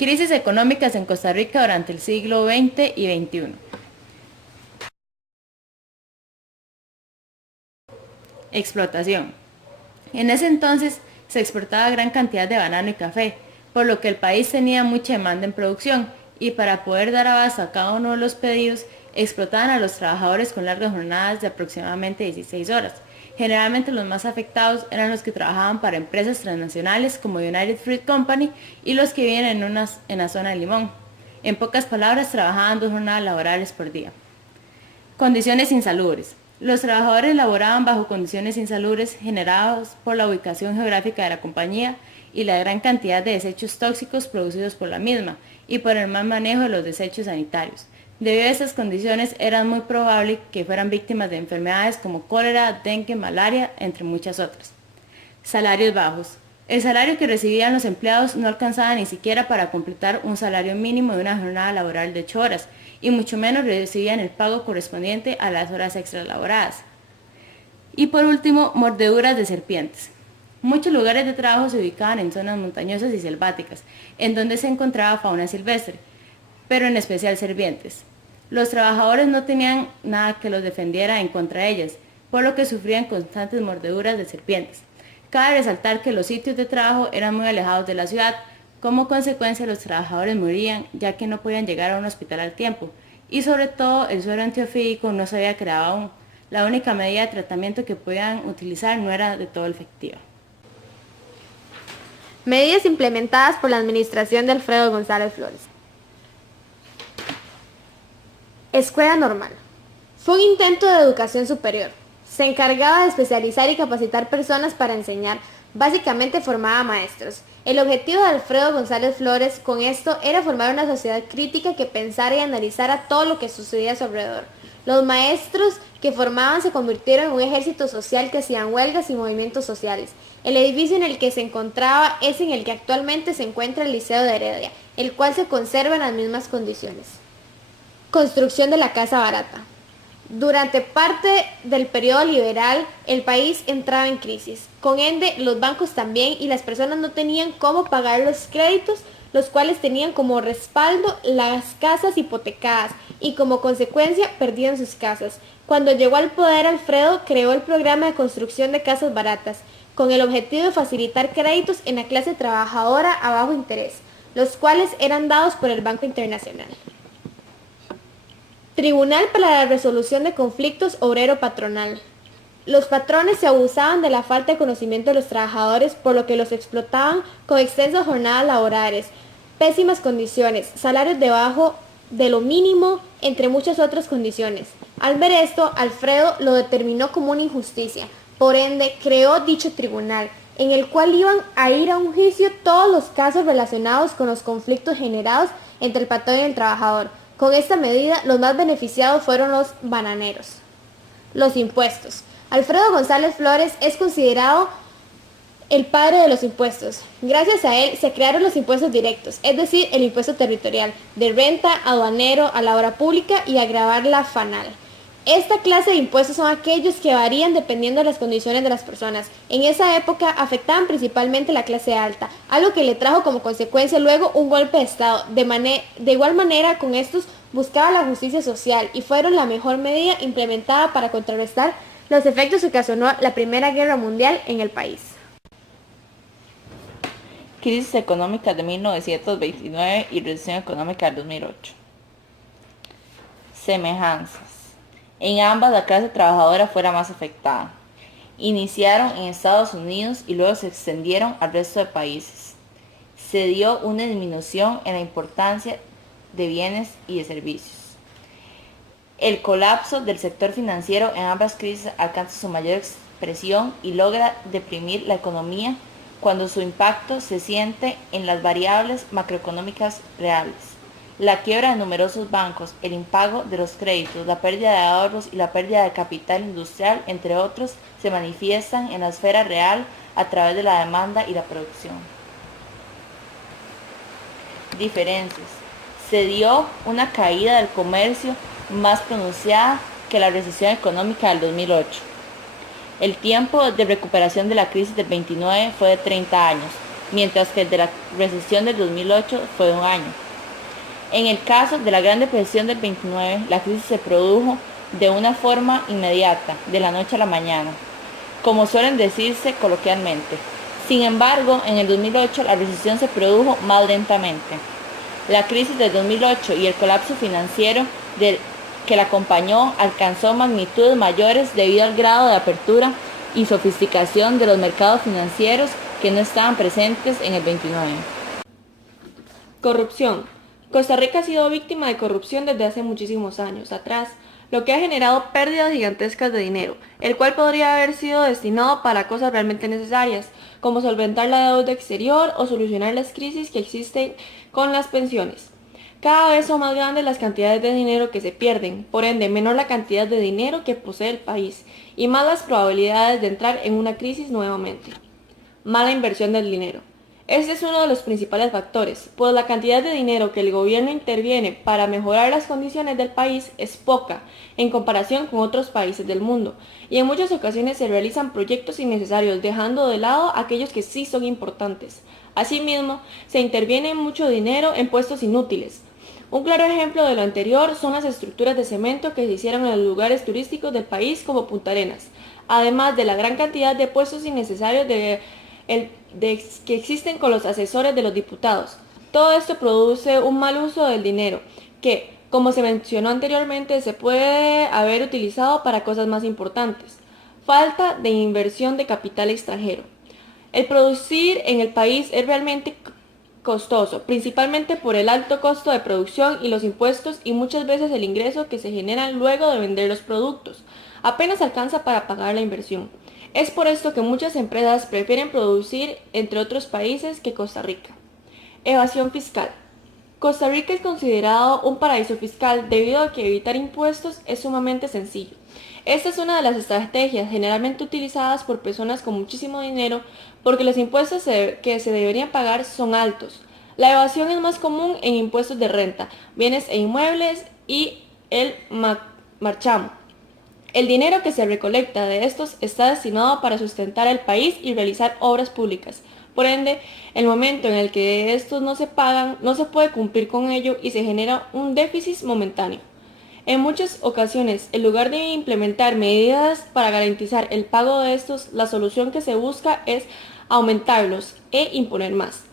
Crisis económicas en Costa Rica durante el siglo XX y XXI. Explotación. En ese entonces se exportaba gran cantidad de banano y café, por lo que el país tenía mucha demanda en producción y para poder dar abasto a cada uno de los pedidos, explotaban a los trabajadores con largas jornadas de aproximadamente 16 horas. Generalmente los más afectados eran los que trabajaban para empresas transnacionales como United Fruit Company y los que vivían en la zona de Limón. En pocas palabras, trabajaban 2 jornadas laborales por día. Condiciones insalubres. Los trabajadores laboraban bajo condiciones insalubres generadas por la ubicación geográfica de la compañía y la gran cantidad de desechos tóxicos producidos por la misma y por el mal manejo de los desechos sanitarios. Debido a estas condiciones era muy probable que fueran víctimas de enfermedades como cólera, dengue, malaria, entre muchas otras. Salarios bajos. El salario que recibían los empleados no alcanzaba ni siquiera para completar un salario mínimo de una jornada laboral de 8 horas, y mucho menos recibían el pago correspondiente a las horas extras laboradas. Y por último, mordeduras de serpientes. Muchos lugares de trabajo se ubicaban en zonas montañosas y selváticas, en donde se encontraba fauna silvestre, pero en especial serpientes. Los trabajadores no tenían nada que los defendiera en contra de ellas, por lo que sufrían constantes mordeduras de serpientes. Cabe resaltar que los sitios de trabajo eran muy alejados de la ciudad. Como consecuencia, los trabajadores morían ya que no podían llegar a un hospital al tiempo, y sobre todo el suero antiofídico no se había creado aún. La única medida de tratamiento que podían utilizar no era de todo efectiva. Medidas implementadas por la administración de Alfredo González Flores. Escuela normal. Fue un intento de educación superior. Se encargaba de especializar y capacitar personas para enseñar. Básicamente formaba maestros. El objetivo de Alfredo González Flores con esto era formar una sociedad crítica que pensara y analizara todo lo que sucedía a su alrededor. Los maestros que formaban se convirtieron en un ejército social que hacían huelgas y movimientos sociales. El edificio en el que se encontraba es en el que actualmente se encuentra el Liceo de Heredia, el cual se conserva en las mismas condiciones. Construcción de la casa barata. Durante parte del periodo liberal, el país entraba en crisis. Con ende, los bancos también y las personas no tenían cómo pagar los créditos, los cuales tenían como respaldo las casas hipotecadas y como consecuencia perdían sus casas. Cuando llegó al poder, Alfredo creó el programa de construcción de casas baratas, con el objetivo de facilitar créditos en la clase trabajadora a bajo interés, los cuales eran dados por el Banco Internacional. Tribunal para la Resolución de Conflictos Obrero-Patronal. Los patrones se abusaban de la falta de conocimiento de los trabajadores, por lo que los explotaban con extensas jornadas laborales, pésimas condiciones, salarios debajo de lo mínimo, entre muchas otras condiciones. Al ver esto, Alfredo lo determinó como una injusticia. Por ende, creó dicho tribunal, en el cual iban a ir a un juicio todos los casos relacionados con los conflictos generados entre el patrón y el trabajador. Con esta medida, los más beneficiados fueron los bananeros. Los impuestos. Alfredo González Flores es considerado el padre de los impuestos. Gracias a él se crearon los impuestos directos, es decir, el impuesto territorial, de renta, aduanero, a la obra pública y a gravar la FANAL. Esta clase de impuestos son aquellos que varían dependiendo de las condiciones de las personas. En esa época afectaban principalmente la clase alta, algo que le trajo como consecuencia luego un golpe de Estado. De igual manera, con estos buscaba la justicia social y fueron la mejor medida implementada para contrarrestar los efectos que ocasionó la Primera Guerra Mundial en el país. Crisis económica de 1929 y recesión económica del 2008. Semejanzas. En ambas la clase trabajadora fue la más afectada. Iniciaron en Estados Unidos y luego se extendieron al resto de países. Se dio una disminución en la importancia de bienes y de servicios. El colapso del sector financiero en ambas crisis alcanza su mayor expresión y logra deprimir la economía cuando su impacto se siente en las variables macroeconómicas reales. La quiebra de numerosos bancos, el impago de los créditos, la pérdida de ahorros y la pérdida de capital industrial, entre otros, se manifiestan en la esfera real a través de la demanda y la producción. Diferencias. Se dio una caída del comercio más pronunciada que la recesión económica del 2008. El tiempo de recuperación de la crisis del 29 fue de 30 años. mientras que el de la recesión del 2008 fue de un año. En el caso de la Gran Depresión del 29, la crisis se produjo de una forma inmediata, de la noche a la mañana, como suelen decirse coloquialmente. Sin embargo, en el 2008 la recesión se produjo más lentamente. La crisis del 2008 y el colapso financiero que la acompañó alcanzó magnitudes mayores debido al grado de apertura y sofisticación de los mercados financieros que no estaban presentes en el 29. Corrupción. Costa Rica ha sido víctima de corrupción desde hace muchísimos años atrás, lo que ha generado pérdidas gigantescas de dinero, el cual podría haber sido destinado para cosas realmente necesarias, como solventar la deuda exterior o solucionar las crisis que existen con las pensiones. Cada vez son más grandes las cantidades de dinero que se pierden, por ende menor la cantidad de dinero que posee el país y más las probabilidades de entrar en una crisis nuevamente. Mala inversión del dinero. Este es uno de los principales factores, pues la cantidad de dinero que el gobierno interviene para mejorar las condiciones del país es poca en comparación con otros países del mundo, y en muchas ocasiones se realizan proyectos innecesarios dejando de lado aquellos que sí son importantes. Asimismo, se interviene mucho dinero en puestos inútiles. Un claro ejemplo de lo anterior son las estructuras de cemento que se hicieron en los lugares turísticos del país como Punta Arenas, además de la gran cantidad de puestos innecesarios que existen con los asesores de los diputados. Todo esto produce un mal uso del dinero que, como se mencionó anteriormente, se puede haber utilizado para cosas más importantes. Falta de inversión de capital extranjero. El producir en el país es realmente costoso, principalmente por el alto costo de producción y los impuestos y muchas veces el ingreso que se genera luego de vender los productos. Apenas alcanza para pagar la inversión. Es por esto que muchas empresas prefieren producir entre otros países que Costa Rica. Evasión fiscal. Costa Rica es considerado un paraíso fiscal debido a que evitar impuestos es sumamente sencillo. Esta es una de las estrategias generalmente utilizadas por personas con muchísimo dinero porque los impuestos que se deberían pagar son altos. La evasión es más común en impuestos de renta, bienes e inmuebles y el marchamo. El dinero que se recolecta de estos está destinado para sustentar el país y realizar obras públicas. Por ende, el momento en el que estos no se pagan, no se puede cumplir con ello y se genera un déficit momentáneo. En muchas ocasiones, en lugar de implementar medidas para garantizar el pago de estos, la solución que se busca es aumentarlos e imponer más.